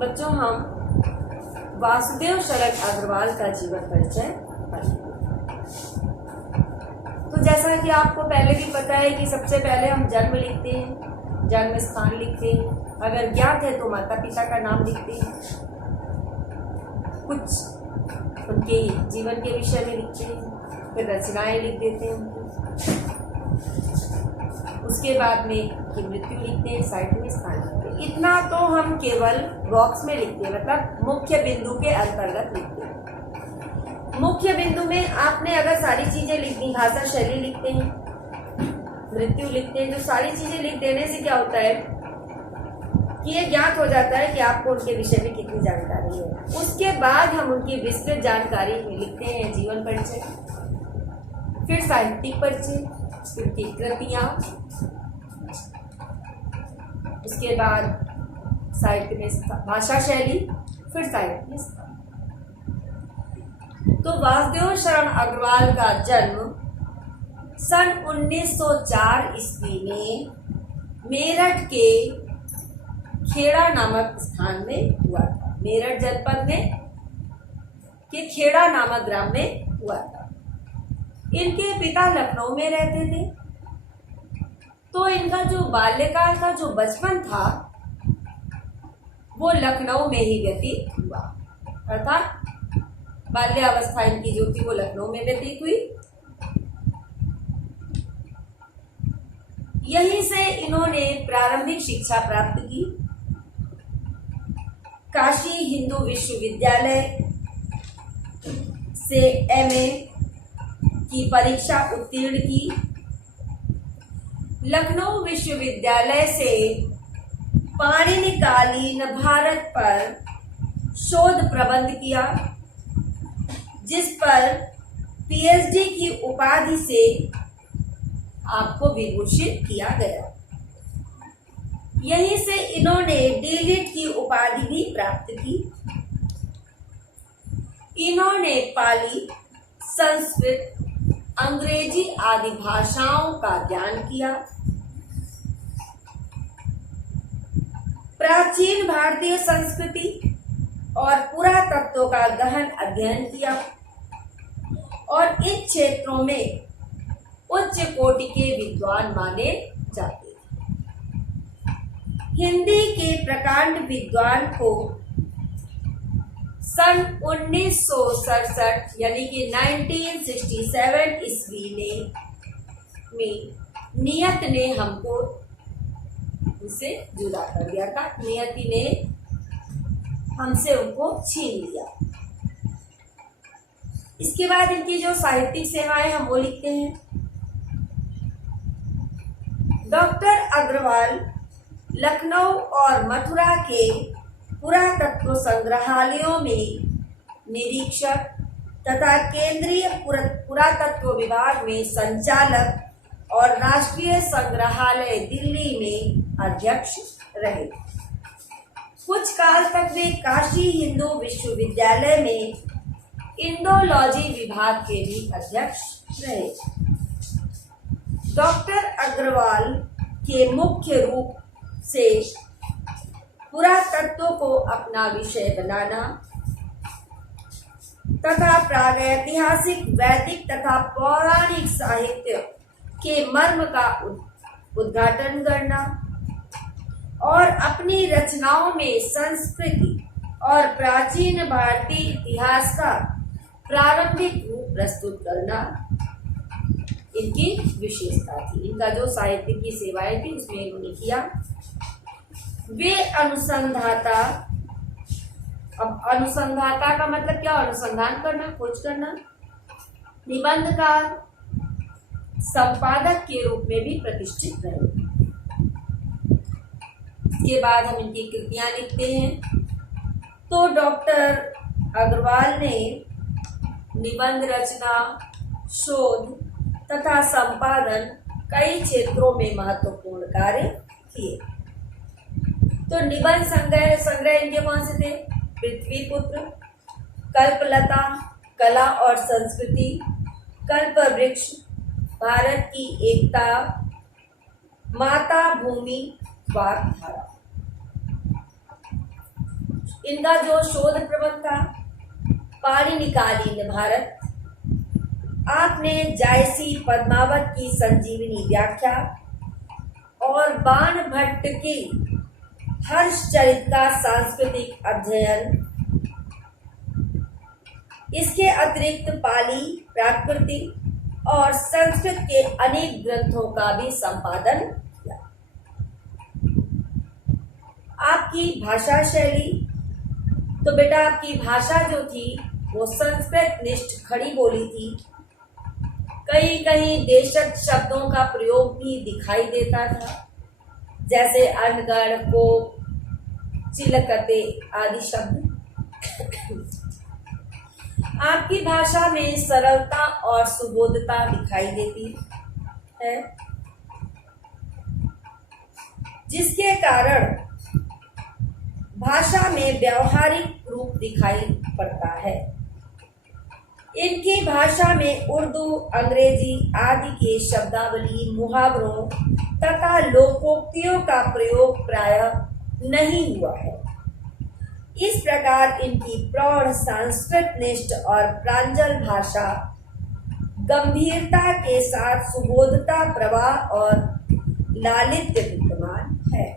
बच्चों, हम वासुदेव शरण अग्रवाल का जीवन परिचय पढ़ेंगे। तो जैसा कि आपको पहले भी पता है कि सबसे पहले हम जन्म लिखते हैं, जन्म स्थान लिखते हैं, अगर ज्ञात है तो माता पिता का नाम लिखते हैं, कुछ उनके जीवन के विषय में लिखते हैं, फिर रचनाएं लिख देते हैं उनकी, उसके बाद में की मृत्यु लिखते हैं, साहित्य में स्थान लिखते हैं। इतना तो हम केवल बॉक्स में लिखते हैं, मतलब मुख्य बिंदु के अंतर्गत लिखते हैं। मुख्य बिंदु में आपने अगर सारी चीजें लिख दी, भाषा शैली लिखते हैं, मृत्यु लिखते हैं, जो सारी चीजें लिख देने से क्या होता है कि ये ज्ञात हो जाता है कि आपको उनके विषय में कितनी जानकारी है। उसके बाद हम उनकी विस्तृत जानकारी लिखते हैं, जीवन परिचय, फिर साहित्यिक परिचय, उनकी कृतियां, उसके बाद साहित्य में भाषा शैली, फिर साहित्य में स्थान। तो वासुदेव शरण अग्रवाल का जन्म सन 1904 ईस्वी में मेरठ के खेड़ा नामक स्थान में हुआ था। मेरठ जनपद में के खेड़ा नामक ग्राम में हुआ था। इनके पिता लखनऊ में रहते थे, तो इनका जो बाल्यकाल का जो बचपन था वो लखनऊ में ही व्यतीत हुआ, अर्थात बाल्यावस्था इनकी जो थी वो लखनऊ में व्यतीत हुई। यहीं से इन्होंने प्रारंभिक शिक्षा प्राप्त की। काशी हिंदू विश्वविद्यालय से एमए की परीक्षा उत्तीर्ण की। लखनऊ विश्वविद्यालय से पाणिनिकालीन भारत पर शोध प्रबंध किया, जिस पर पीएचडी की उपाधि से आपको विभूषित किया गया। यहीं से इन्होंने डीलिट की उपाधि भी प्राप्त की। इन्होंने पाली, संस्कृत, अंग्रेजी आदि भाषाओं का ज्ञान किया। प्राचीन भारतीय संस्कृति और पुरातत्व का गहन अध्ययन किया और इन क्षेत्रों में उच्च कोटि के विद्वान माने जाते हैं। हिंदी के प्रकांड विद्वान को सन 1967 यानी कि 1967 ईस्वी में नियत ने हमको उसे जुदा कर दिया था। नियति ने हमसे उनको छीन लिया। इसके बाद इनकी जो साहित्यिक सेवाएं हम वो लिखते हैं। डॉक्टर अग्रवाल लखनऊ और मथुरा के पुरातत्व संग्रहालयों में निरीक्षक तथा केंद्रीय पुरातत्व विभाग में संचालक और राष्ट्रीय संग्रहालय दिल्ली में अध्यक्ष रहे। कुछ काल तक वे काशी हिंदू विश्वविद्यालय में इंडोलॉजी विभाग के भी अध्यक्ष रहे। डॉक्टर अग्रवाल के मुख्य रूप से पुरातत्व को अपना विषय बनाना तथा प्रागैतिहासिक, वैदिक तथा पौराणिक साहित्य के मर्म का उद्घाटन करना और अपनी रचनाओं में संस्कृति और प्राचीन भारतीय इतिहास का प्रारंभिक रूप प्रस्तुत करना इनकी विशेषता थी। इनका जो साहित्य की सेवाएं थी उसमें इन्होंने किया। वे अनुसंधाता, अब अनुसंधाता का मतलब क्या? अनुसंधान करना, खोज करना, निबंधकार, संपादक के रूप में भी प्रतिष्ठित रहे। इसके बाद हम इनकी कृतियां लिखते हैं। तो डॉक्टर अग्रवाल ने निबंध रचना, शोध तथा संपादन कई क्षेत्रों में महत्वपूर्ण कार्य किए। तो निबंध संग्रह इनके कौन से थे? पृथ्वीपुत्र, कल्पलता, कला और संस्कृति, कल्पवृक्ष, भारत की एकता, माता भूमि, वाकधारा। इनका जो शोध प्रबंध था पाणिनिकालीन भारत, आपने जायसी पद्मावत की संजीवनी व्याख्या और बाण भट्ट की हर्षचरित का सांस्कृतिक अध्ययन, इसके अतिरिक्त पाली, प्राकृतिक और संस्कृत के अनेक ग्रंथों का भी संपादन किया। आपकी भाषा शैली, तो बेटा आपकी भाषा जो थी वो संस्कृत निष्ठ खड़ी बोली थी। कहीं कहीं देशज शब्दों का प्रयोग भी दिखाई देता था, जैसे अनगढ़, को, चिलकते आदि शब्द। आपकी भाषा में सरलता और सुबोधता दिखाई देती है, जिसके कारण भाषा में व्यावहारिक रूप दिखाई पड़ता है। इनकी भाषा में उर्दू, अंग्रेजी आदि के शब्दावली, मुहावरों तथा लोकोक्तियों का प्रयोग प्रायः नहीं हुआ है। इस प्रकार इनकी प्रौढ़, संस्कृत निष्ठ और प्रांजल भाषा गंभीरता के साथ सुबोधता, प्रवाह और लालित्य विद्यमान है।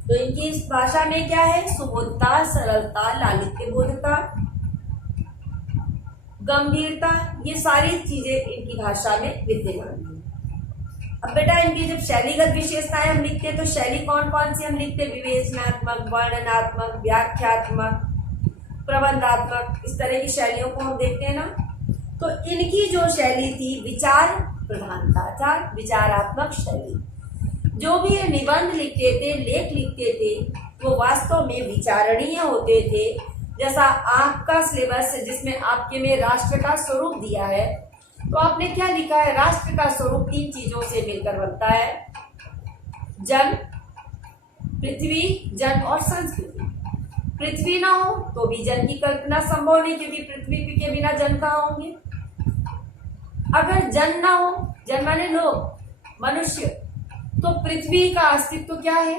तो इनकी इस भाषा में क्या है? सुबोधता, सरलता, लालित्य बोधता, गंभीरता, ये सारी चीजें इनकी भाषा में विद्यमान है। अब बेटा इनकी जब शैलीगत विशेषताएं हम लिखते हैं तो शैली कौन कौन सी हम लिखते हैं? विवेचनात्मक, वर्णनात्मक, व्याख्यात्मक, प्रबंधात्मक, इस तरह की शैलियों को हम देखते हैं ना। तो इनकी जो शैली थी विचार प्रधानता था, विचारात्मक शैली। जो भी ये निबंध लिखते थे, लेख लिखते थे, वो वास्तव में विचारणीय होते थे। जैसा आपका सिलेबस जिसमें आपके में राष्ट्र का स्वरूप दिया है, तो आपने क्या लिखा है? राष्ट्र का स्वरूप 3 चीजों से मिलकर बनता है, जन, पृथ्वी, जन और संस्कृति। पृथ्वी ना हो तो भी जन की कल्पना संभव नहीं, क्योंकि पृथ्वी के बिना जन कहाँ होंगे। अगर जन ना हो, जन माने लोग, मनुष्य, तो पृथ्वी का अस्तित्व क्या है?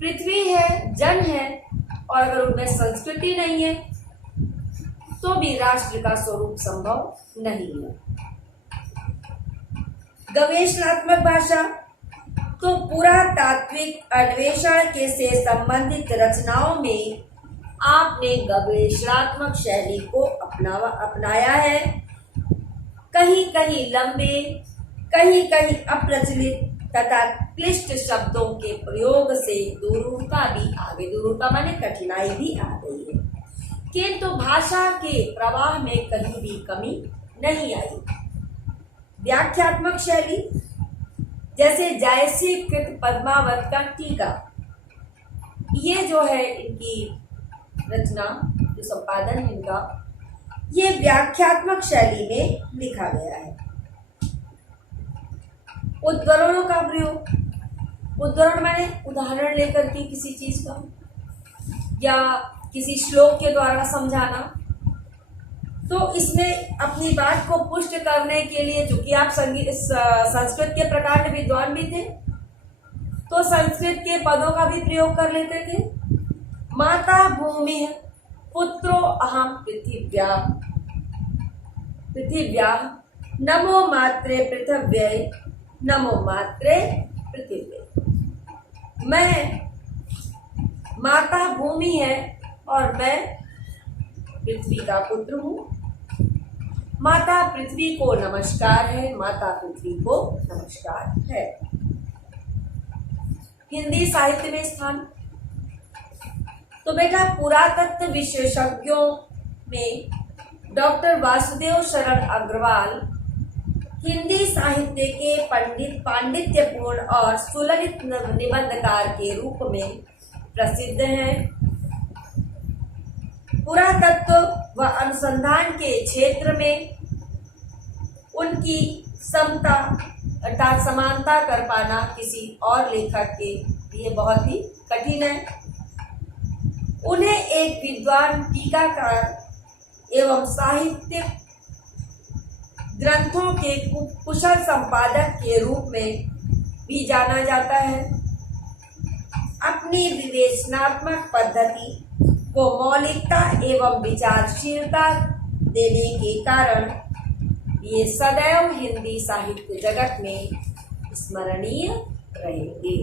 पृथ्वी है, जन है, और अगर उनमें संस्कृति नहीं है तो भी राष्ट्र का स्वरूप संभव नहीं है। गवेषणात्मक भाषा, तो पुरातात्विक अन्वेषण के से संबंधित रचनाओं में आपने गवेषणात्मक शैली को अपनाया है। कहीं कहीं लंबे, कहीं कहीं अप्रचलित तथा क्लिष्ट शब्दों के प्रयोग से दुरूहता भी आ गई। दुरूहता माने कठिनाई भी आ गई है, किंतु भाषा के प्रवाह में कहीं भी कमी नहीं आई। व्याख्यात्मक शैली, जैसे जायसी कृत पद्मावत का टीका, ये जो है इनकी रचना, जो संपादन है इनका, ये व्याख्यात्मक शैली में लिखा गया है। उद्धरणों का प्रयोग, उद्धरण माने उदाहरण लेकर के किसी चीज का या किसी श्लोक के द्वारा समझाना। तो इसमें अपनी बात को पुष्ट करने के लिए, चूंकि आप संस्कृत के प्रकार विद्वान भी थे, तो संस्कृत के पदों का भी प्रयोग कर लेते थे। माता भूमि पुत्रो अहम पृथिव्याः, पृथिव्याः नमो मात्रे पृथिव्यै, नमो मात्रे पृथिव्यै। मैं, माता भूमि है और मैं पृथ्वी का पुत्र हूँ। माता पृथ्वी को नमस्कार है, माता पृथ्वी को नमस्कार है। हिंदी साहित्य में स्थान, तो बेटा पुरातत्व विशेषज्ञों में डॉक्टर वासुदेव शरण अग्रवाल हिंदी साहित्य के पांडित्यपूर्ण और सुललित निबंधकार के रूप में प्रसिद्ध हैं। पुरातत्व व अनुसंधान के क्षेत्र में उनकी समता अर्थात समानता कर पाना किसी और लेखक के लिए बहुत ही कठिन है। उन्हें एक विद्वान, टीकाकार एवं साहित्यिक ग्रंथों के कुशल संपादक के रूप में भी जाना जाता है। अपनी विवेचनात्मक पद्धति को मौलिकता एवं विचारशीलता देने के कारण ये सदैव हिंदी साहित्य जगत में स्मरणीय रहेंगे।